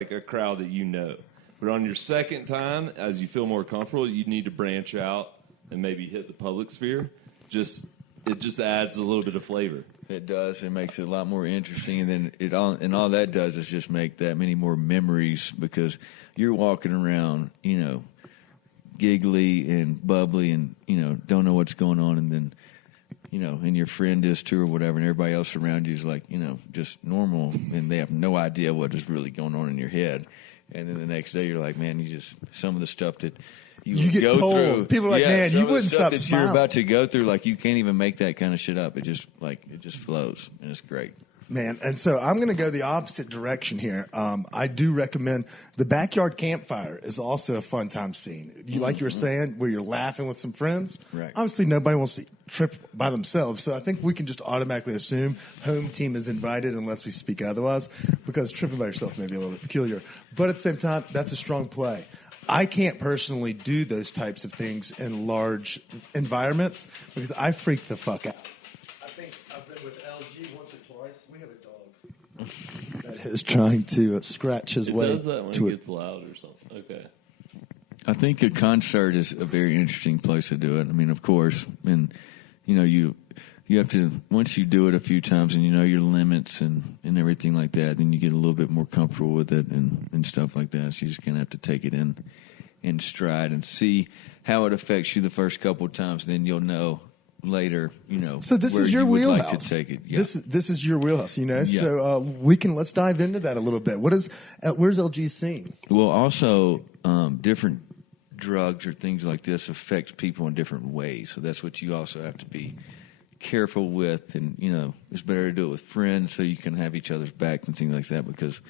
like a crowd that you know. But on your second time, as you feel more comfortable, you need to branch out and maybe hit the public sphere. It just adds a little bit of flavor. It does. It makes it a lot more interesting, and then all that does is just make that many more memories because you're walking around, giggly and bubbly, and don't know what's going on, and then and your friend is too or whatever, and everybody else around you is like just normal, and they have no idea what is really going on in your head. And then the next day, you're like, man, some of the stuff that you get go told. through. People are like, man, you wouldn't stop that smiling. You're about to go through, like, you can't even make that kind of shit up. It just flows, and it's great. Man, and so I'm going to go the opposite direction here. I do recommend the backyard campfire is also a fun time scene. Like you were saying, where you're laughing with some friends. Right. Obviously, nobody wants to trip by themselves, so I think we can just automatically assume home team is invited unless we speak otherwise, because tripping by yourself may be a little bit peculiar. But at the same time, that's a strong play. I can't personally do those types of things in large environments because I freak the fuck out. I think I've been with LG once or twice. We have a dog that is trying to scratch his way. It does that when it gets loud or something. Okay. I think a concert is a very interesting place to do it. I mean, of course, and you have to, once you do it a few times and you know your limits and everything like that, then you get a little bit more comfortable with it and stuff like that. So you just kind of have to take it in stride and see how it affects you the first couple of times. Then you'll know later, So this where is your you would wheelhouse. like to take it. Yeah. This is your wheelhouse, Yeah. So let's dive into that a little bit. Where's LG seeing? Well, also different drugs or things like this affect people in different ways. So that's what you also have to be careful with, and it's better to do it with friends so you can have each other's backs and things like that, because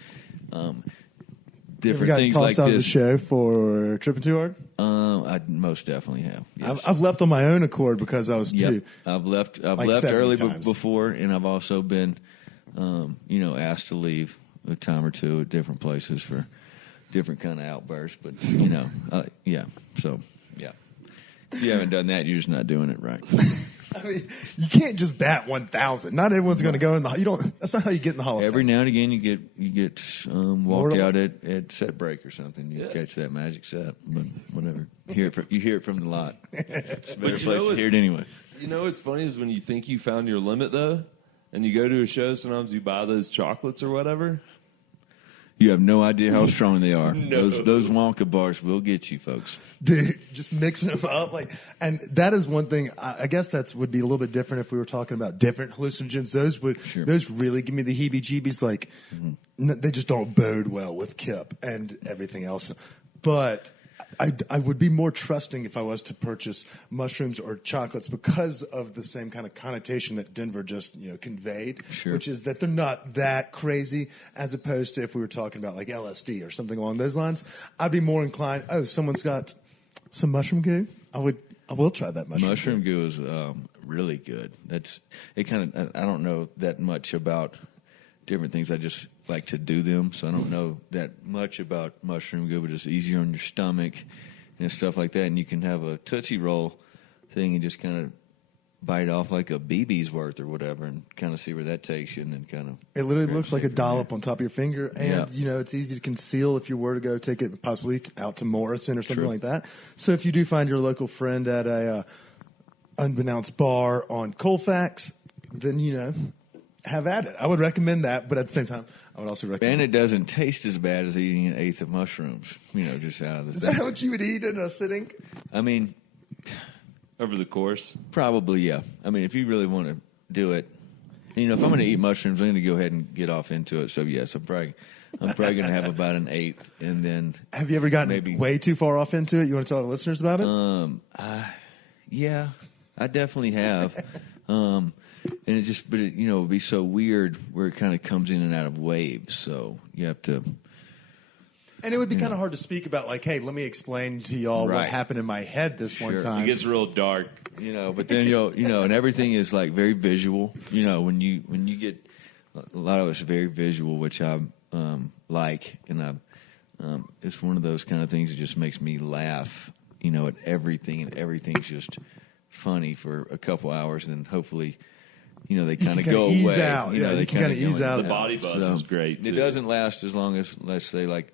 different things like tossed out of the this. show for tripping too hard? I most definitely have. Yes. I've left on my own accord because I was too. I've left 70 early times. before, and I've also been asked to leave a time or two at different places for different kind of outbursts. But yeah. So yeah, if you haven't done that, you're just not doing it right. I mean, you can't just bat 1,000. Not everyone's going to go in the. You don't. That's not how you get in the Hall of Fame. Every now and again, you get walked out at set break or something. You catch that magic set, but whatever. You hear it from the lot. It's a better place to hear it anyway. You know what's funny is when you think you found your limit, though, and you go to a show, sometimes you buy those chocolates or whatever. You have no idea how strong they are. No. Those Wonka bars will get you, folks. Dude, just mixing them up, and that is one thing. I guess that would be a little bit different if we were talking about different hallucinogens. Those really give me the heebie-jeebies. They just don't bode well with Kip and everything else. But I would be more trusting if I was to purchase mushrooms or chocolates because of the same kind of connotation that Denver just conveyed, which is that they're not that crazy, as opposed to if we were talking about like LSD or something along those lines. I'd be more inclined. Oh, someone's got some mushroom goo. I will try that mushroom goo is really good. I don't know that much about different things. I just like to do them, so I don't know that much about mushroom goo, but it's easier on your stomach and stuff like that. And you can have a Tootsie Roll thing and just kind of bite off like a BB's worth or whatever and kind of see where that takes you, and then kind of... It literally looks like a dollop on top of your finger, and, it's easy to conceal if you were to go take it possibly out to Morrison or something like that. So if you do find your local friend at a unbeknownst bar on Colfax, then, have at it. I would recommend that, but at the same time, I would also recommend... And it doesn't taste as bad as eating an eighth of mushrooms, just out of the... Is that what you would eat in a sitting? I mean... Over the course? Probably, yeah. I mean, if you really want to do it, if I'm going to eat mushrooms, I'm going to go ahead and get off into it. So, yes, I'm probably going to have about an eighth, and then... Have you ever gotten way too far off into it? You want to tell the listeners about it? Yeah, I definitely have. And it would be so weird where it kind of comes in and out of waves. So you have to... And it would be kind of hard to speak about, like, hey, let me explain to y'all what happened in my head this one time. It gets real dark, but then and everything is like very visual. When you get, a lot of us are very visual, which I like, and it's one of those kind of things that just makes me laugh, at everything, and everything's just funny for a couple hours, and then hopefully they kind of kinda go ease away. out. Yeah, they you can kinda go ease in out. and The body buzz is great, too. It doesn't last as long as, let's say, like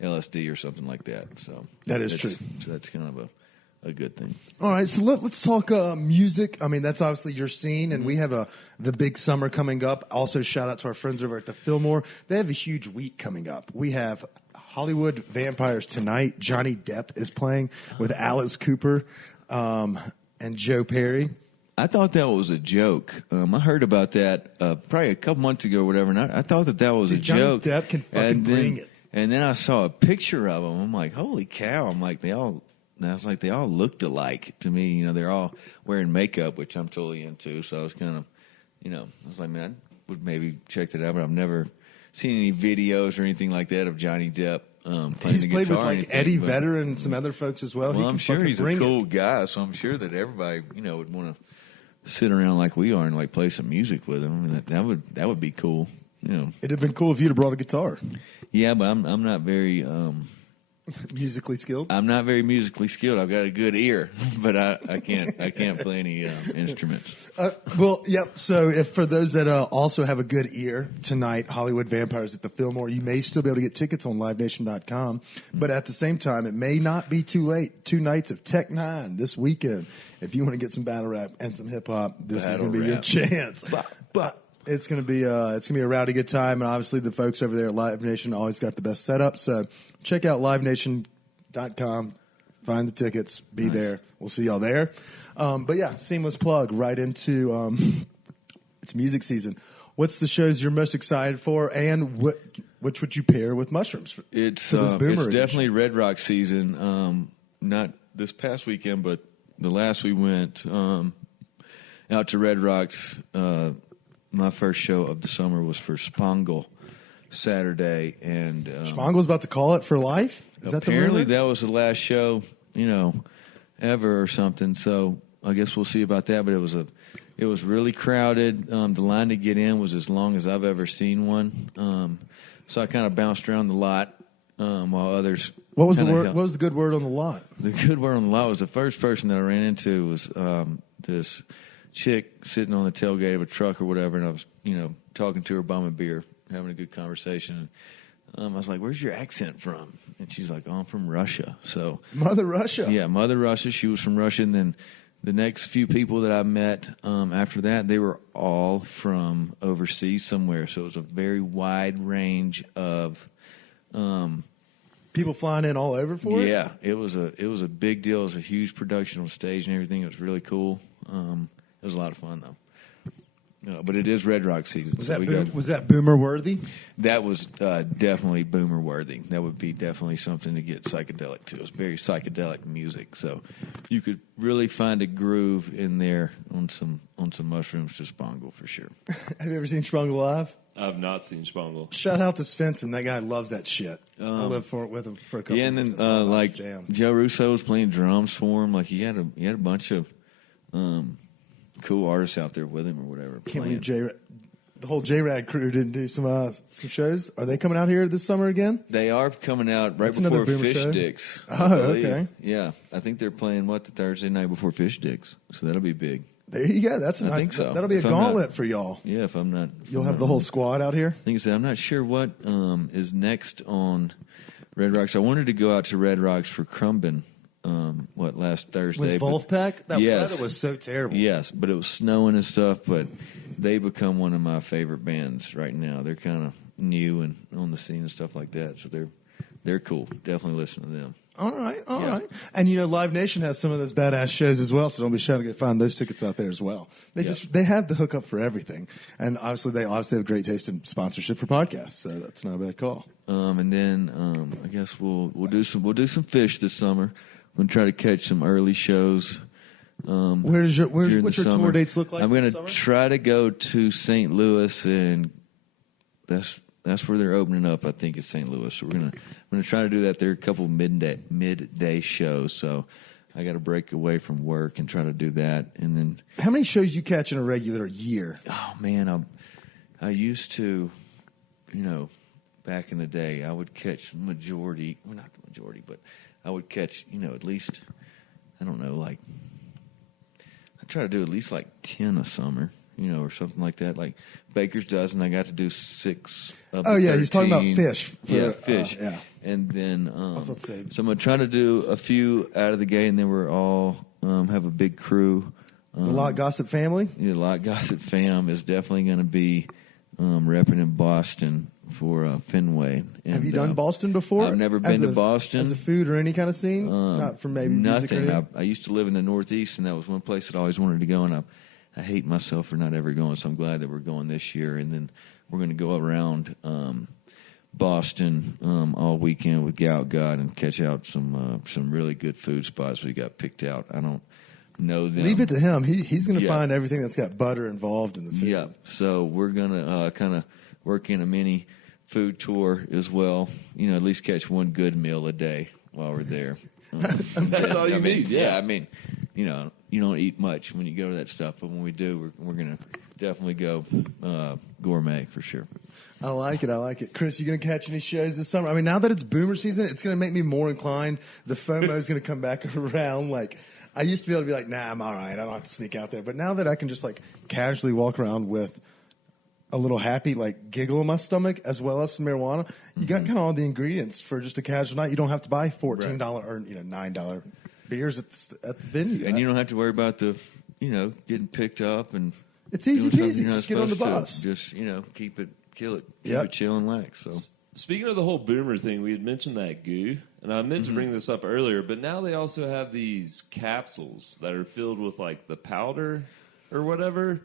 LSD or something like that. So That is true. So that's kind of a good thing. All right, so let's talk music. I mean, that's obviously your scene, and we have the big summer coming up. Also, shout out to our friends over at the Fillmore. They have a huge week coming up. We have Hollywood Vampires tonight. Johnny Depp is playing with Alice Cooper and Joe Perry. I thought that was a joke. I heard about that probably a couple months ago or whatever, and I thought that was a joke. Johnny Depp can fucking bring it. And then I saw a picture of them. I'm like, holy cow! I'm like, they all looked alike to me. They're all wearing makeup, which I'm totally into. So I was kind of, I was like, man, I would maybe check that out, but I've never seen any videos or anything like that of Johnny Depp playing He's the played guitar. with like Eddie Vedder and some other folks as well. Well, I'm sure he's a cool guy, so I'm sure that everybody, would want to sit around like we are and like play some music with him. I mean, that would be cool. It'd have been cool if you'd have brought a guitar. Yeah, but I'm not very musically skilled. I'm not very musically skilled. I've got a good ear, but I can't play any instruments. Well, yep. So if for those that also have a good ear tonight, Hollywood Vampires at the Fillmore, you may still be able to get tickets on LiveNation.com. But at the same time, it may not be too late. 2 nights of Tech 9 this weekend. If you want to get some battle rap and some hip hop, this is going to be your chance. But it's going to be a rowdy good time, and obviously the folks over there at Live Nation always got the best setup. So check out LiveNation.com, find the tickets, be there. We'll see y'all there. But yeah, seamless plug right into it's music season. What's the shows you're most excited for, and which would you pair with mushrooms? It's this Boomer edition? Definitely Red Rock season. Not this past weekend, but the last we went out to Red Rocks. My first show of the summer was for Spangle Saturday, and Spangle's about to call it for life. Is apparently that the rumor? That was the last show, ever or something. So I guess we'll see about that. But it was really crowded. The line to get in was as long as I've ever seen one. So I kind of bounced around the lot while others. What was the word? What was the good word on the lot? The good word on the lot was the first person that I ran into was this chick sitting on the tailgate of a truck or whatever, and I was, talking to her, buying a beer, having a good conversation. I was like, "Where's your accent from?" And she's like, "Oh, I'm from Russia." So Mother Russia. Yeah, Mother Russia. She was from Russia, and then the next few people that I met after that, they were all from overseas somewhere. So it was a very wide range of people flying in all over for it. Yeah, it was a big deal. It was a huge production on stage and everything. It was really cool. It was a lot of fun, though. But it is Red Rock season. Was that boomer worthy? That was definitely boomer worthy. That would be definitely something to get psychedelic to. It was very psychedelic music, so you could really find a groove in there on some mushrooms to Spangle for sure. Have you ever seen Spangle live? I've not seen Spangle. Shout out to Svensson. That guy loves that shit. I lived with him for a couple. Yeah, and then like Joe Russo was playing drums for him. Like he had a bunch of cool artists out there with him or whatever. Can't believe the whole J-Rad crew didn't do some shows. Are they coming out here this summer again? They are coming out right before Fish Sticks. Oh, okay. Yeah, I think they're playing the Thursday night before Fish Sticks, so that'll be big. There you go. That's I think so. That'll be a gauntlet for y'all. Yeah, if I'm not. You'll have the whole squad out here. I think so. I'm not sure what is next on Red Rocks. I wanted to go out to Red Rocks for Crumbin. Last Thursday. With Wolfpack? That yes. weather was so terrible. Yes, but it was snowing and stuff, but they become one of my favorite bands right now. They're kind of new and on the scene and stuff like that, so they're cool. Definitely listen to them. All right. And Live Nation has some of those badass shows as well, so don't be shy to find those tickets out there as well. They have the hookup for everything, and obviously they have great taste in sponsorship for podcasts, so that's not a bad call. And then I guess we'll do some fish this summer. I'm gonna try to catch some early shows. What's your tour dates look like? I'm gonna try to go to St. Louis, and that's where they're opening up. I think it's St. Louis. So I'm gonna try to do that. There are a couple midday shows, so I got to break away from work and try to do that. And then how many shows you catch in a regular year? Oh man, I used to, back in the day, I would catch the majority. Well, not the majority, but I would catch, at least, I don't know, I try to do at least like 10 a summer, or something like that. Like Baker's dozen, I got to do 6 of Oh, the yeah, 13. he's talking about fish. Fish. Yeah. And then, So I'm going to try to do a few out of the gate, and then we're all have a big crew. The Lot Gossip family? Yeah, Lot Gossip fam is definitely going to be repping in Boston for Fenway. And, have you done Boston before? I've never been to Boston. As a food or any kind of scene? Not from maybe music or nothing. I used to live in the Northeast, and that was one place that I always wanted to go, and I hate myself for not ever going, so I'm glad that we're going this year. And then we're going to go around Boston all weekend with Gout God and catch out some really good food spots we got picked out. I don't know them. Leave it to him. He's going to find everything that's got butter involved in the food. Yeah, so we're going to kind of work in a mini food tour as well. At least catch one good meal a day while we're there. That's all you need. Yeah, I mean, you don't eat much when you go to that stuff, but when we do, we're going to definitely go gourmet for sure. I like it. Chris, you going to catch any shows this summer? I mean, now that it's boomer season, it's going to make me more inclined. The FOMO is going to come back around. Like, I used to be able to be like, nah, I'm all right. I don't have to sneak out there. But now that I can just, like, casually walk around with a little happy, like, giggle in my stomach as well as some marijuana, you got kind of all the ingredients for just a casual night. You don't have to buy $14 or, $9 beers at the venue. And you don't have to worry about the, getting picked up and it's easy peasy. Just get on the bus. Just, keep it chill and lax. So. Speaking of the whole boomer thing, we had mentioned that goo, and I meant to bring this up earlier, but now they also have these capsules that are filled with like the powder or whatever.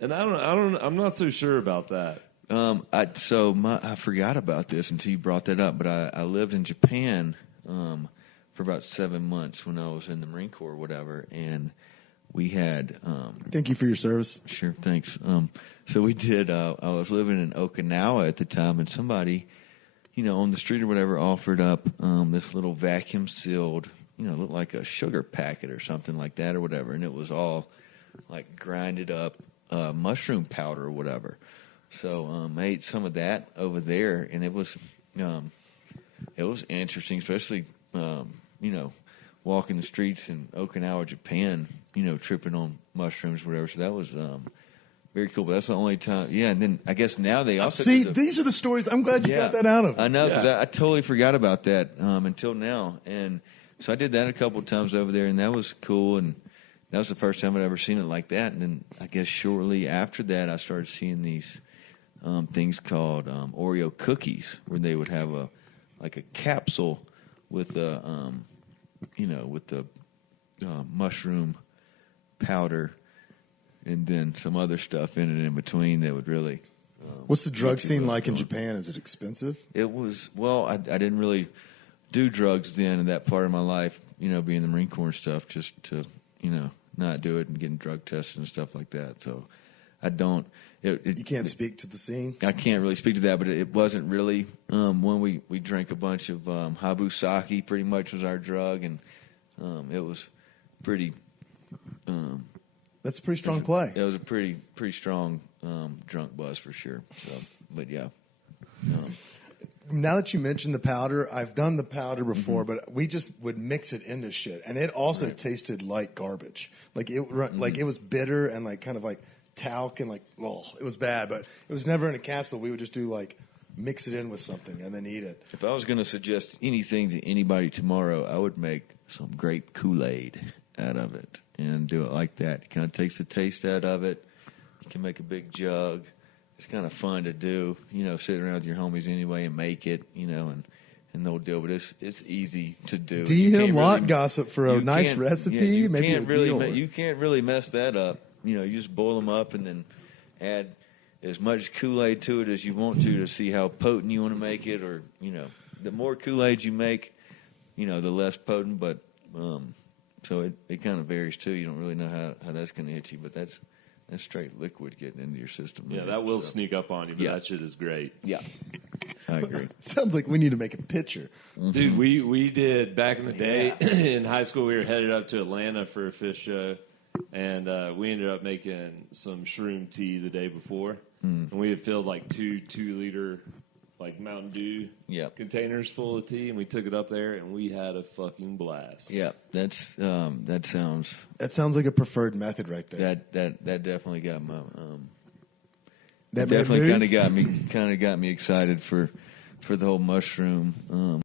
And I'm not so sure about that. I forgot about this until you brought that up, but I lived in Japan for about 7 months when I was in the Marine Corps or whatever, and we had thank you for your service. Sure, thanks. So we did. I was living in Okinawa at the time, and somebody, on the street or whatever, offered up this little vacuum sealed, looked like a sugar packet or something like that or whatever, and it was all like grinded up mushroom powder or whatever. So I ate some of that over there, and it was interesting, especially walking the streets in Okinawa, Japan, tripping on mushrooms or whatever. So that was very cool. But that's the only time. Yeah, and then I guess now they also see. These are the stories. I'm glad you got that out of it. I know, because I totally forgot about that until now. And so I did that a couple of times over there, and that was cool. And that was the first time I'd ever seen it like that. And then I guess shortly after that, I started seeing these things called Oreo cookies, where they would have a capsule with a with the mushroom powder and then some other stuff in it in between that would really. What's the drug scene like in Japan? Is it expensive? It was, I didn't really do drugs then in that part of my life, being in the Marine Corps and stuff, just to, not do it and getting drug tested and stuff like that. So I don't. You can't speak to the scene? I can't really speak to that, but it wasn't really when we drank a bunch of Habu Sake pretty much was our drug, and it was pretty. That's a pretty strong play. It was a pretty strong drunk buzz for sure. So, but yeah. Now that you mentioned the powder, I've done the powder before, but we just would mix it into shit, and it also tasted like garbage. Like it was bitter and like kind of like talc and like, it was bad, but it was never in a capsule. We would just do like mix it in with something and then eat it. If I was going to suggest anything to anybody tomorrow, I would make some grape Kool-Aid out of it and do it like that. It kind of takes the taste out of it. You can make a big jug. It's kind of fun to do, sitting around with your homies anyway and make it, and they'll do it. But it's easy to do. DM Lot Gossip for a nice recipe, maybe a deal. You can't really mess that up. You just boil them up and then add as much Kool-Aid to it as you want to see how potent you want to make it. Or, the more Kool-Aid you make, the less potent. But so it kind of varies too. You don't really know how that's going to hit you, but that's straight liquid getting into your system. Yeah, that will sneak up on you, but that shit is great. Yeah, I agree. Sounds like we need to make a picture. Dude, we did back in the day in high school. We were headed up to Atlanta for a fish show, and we ended up making some shroom tea the day before. And we had filled like two 2-liter like Mountain Dew Yep. containers full of tea, and we took it up there, and we had a fucking blast. Yeah, that sounds like a preferred method right there. that definitely got my That definitely kind of got me excited for the whole mushroom